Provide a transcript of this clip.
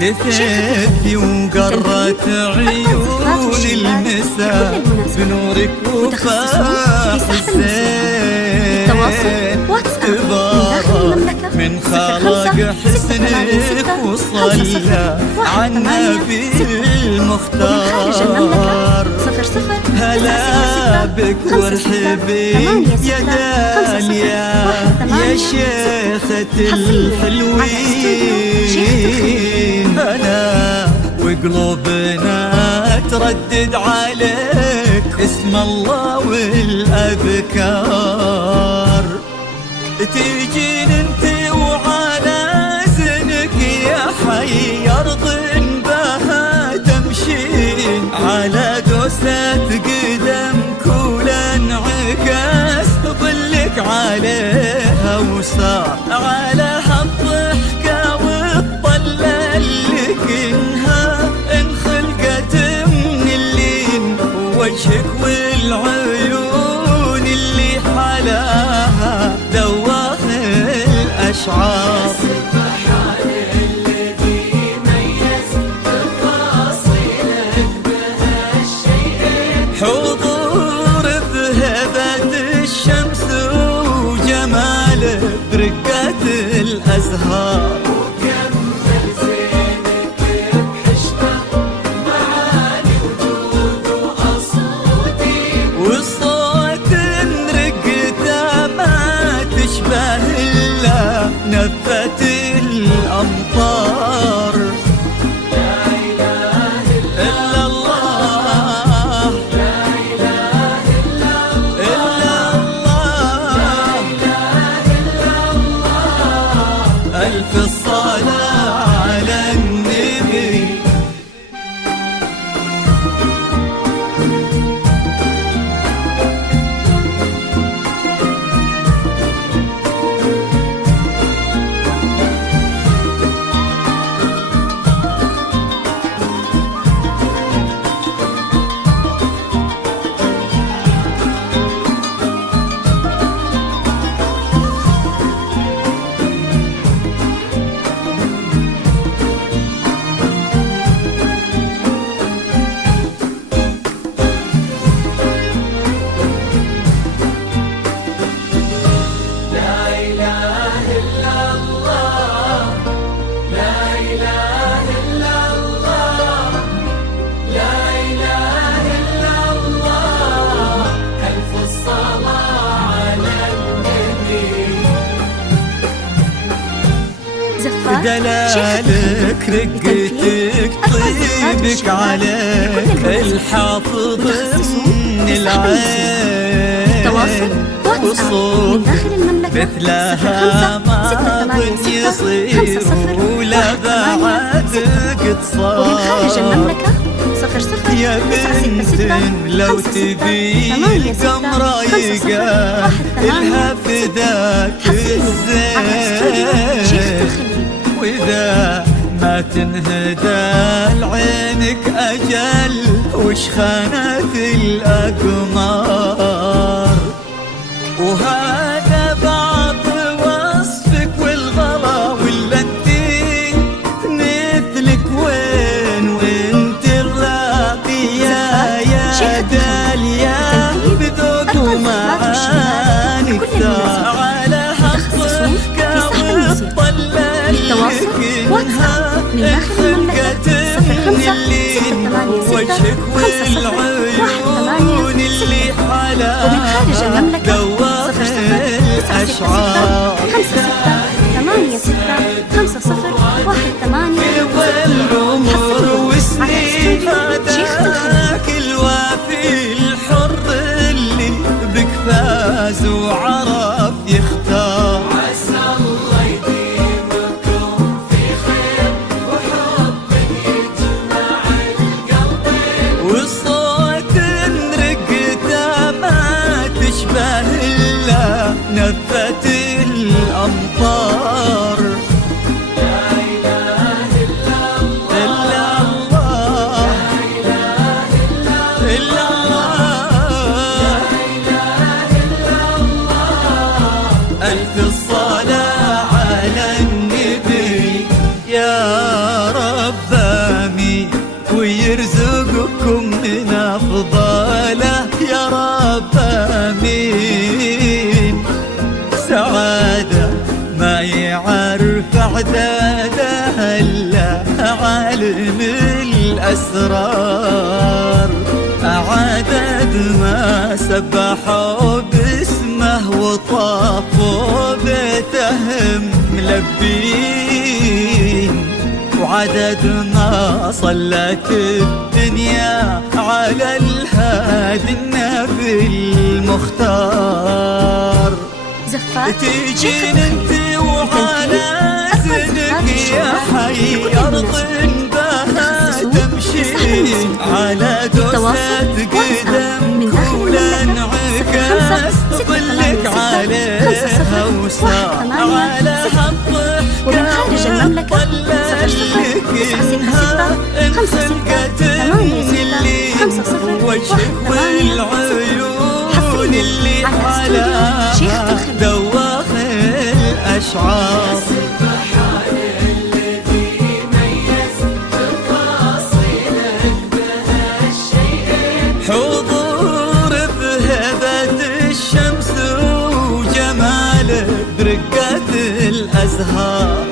لثتي وقرت عيون المساء بنورك وفاح الزين تبارك من خلق حسنك وصلى على النبي المختار. هلا بك وارحبي يا داليا يا شيخة الحلوين، أنا وقلوبنا تردد عليك اسم الله والأذكار. تيجين انت وعلى زنك يا حي أرض بها تمشين، على دوسة قدم كل انعكاس ظلك عليها وصار على هالضحكة والطلة اللي كنها انخلقت من اللين، وجهك والعيون اللي حلاها ذواق الأشعار. حضور بهبة الشمس وجماله برقة الأزهار، وكمل زينك بحشمة معاني وجود وأصوتي، والصوت رقته ما تشبه إلا نفة الأمطار. ألف الصلاة على النبي. دلالك رقتك طيبك عليك الحافظ من العين، وصوب مثلها ما يصير ولا بعد قصار. يا بنت لو تبي القمر يقع الها فداك الزين، وإذا ما تنهدى لعينك أجل وش خانت الأقمار. وهذا بعض وصفك والغلا ولا انتي مثلك وين، وانت الراقية يا داليا بذوق ومعاني كثار، على هالضحكة والطلة واتساب من داخل المملكة 05 وجهك والعيون اللي حلاها ومن خارج المملكة 0096 56 50 والأمور وسنين هذاك الوافي الحر اللي بك فاز وعرف يختار. نفت الأمطار. لا إله إلا الله أفضله يا رب آمين. سعادة ما يعرف عدادها إلا عالم الأسرار، عدد ما سبحوا باسمه وطافوا بيتهم ملبين، وعدد ما صلت الدنيا على الهادي النبي المختار. تجين انت وعلى زنك يا حي أرض بها تمشي، على دوسة قدم كل انعكاس ظلك عليها وصار على حط حكام طللك انها انخلقت اللي وجهك والعيون اللي على دواخ الأشعار. حضور بهبة الشمس وجماله برقة الأزهار،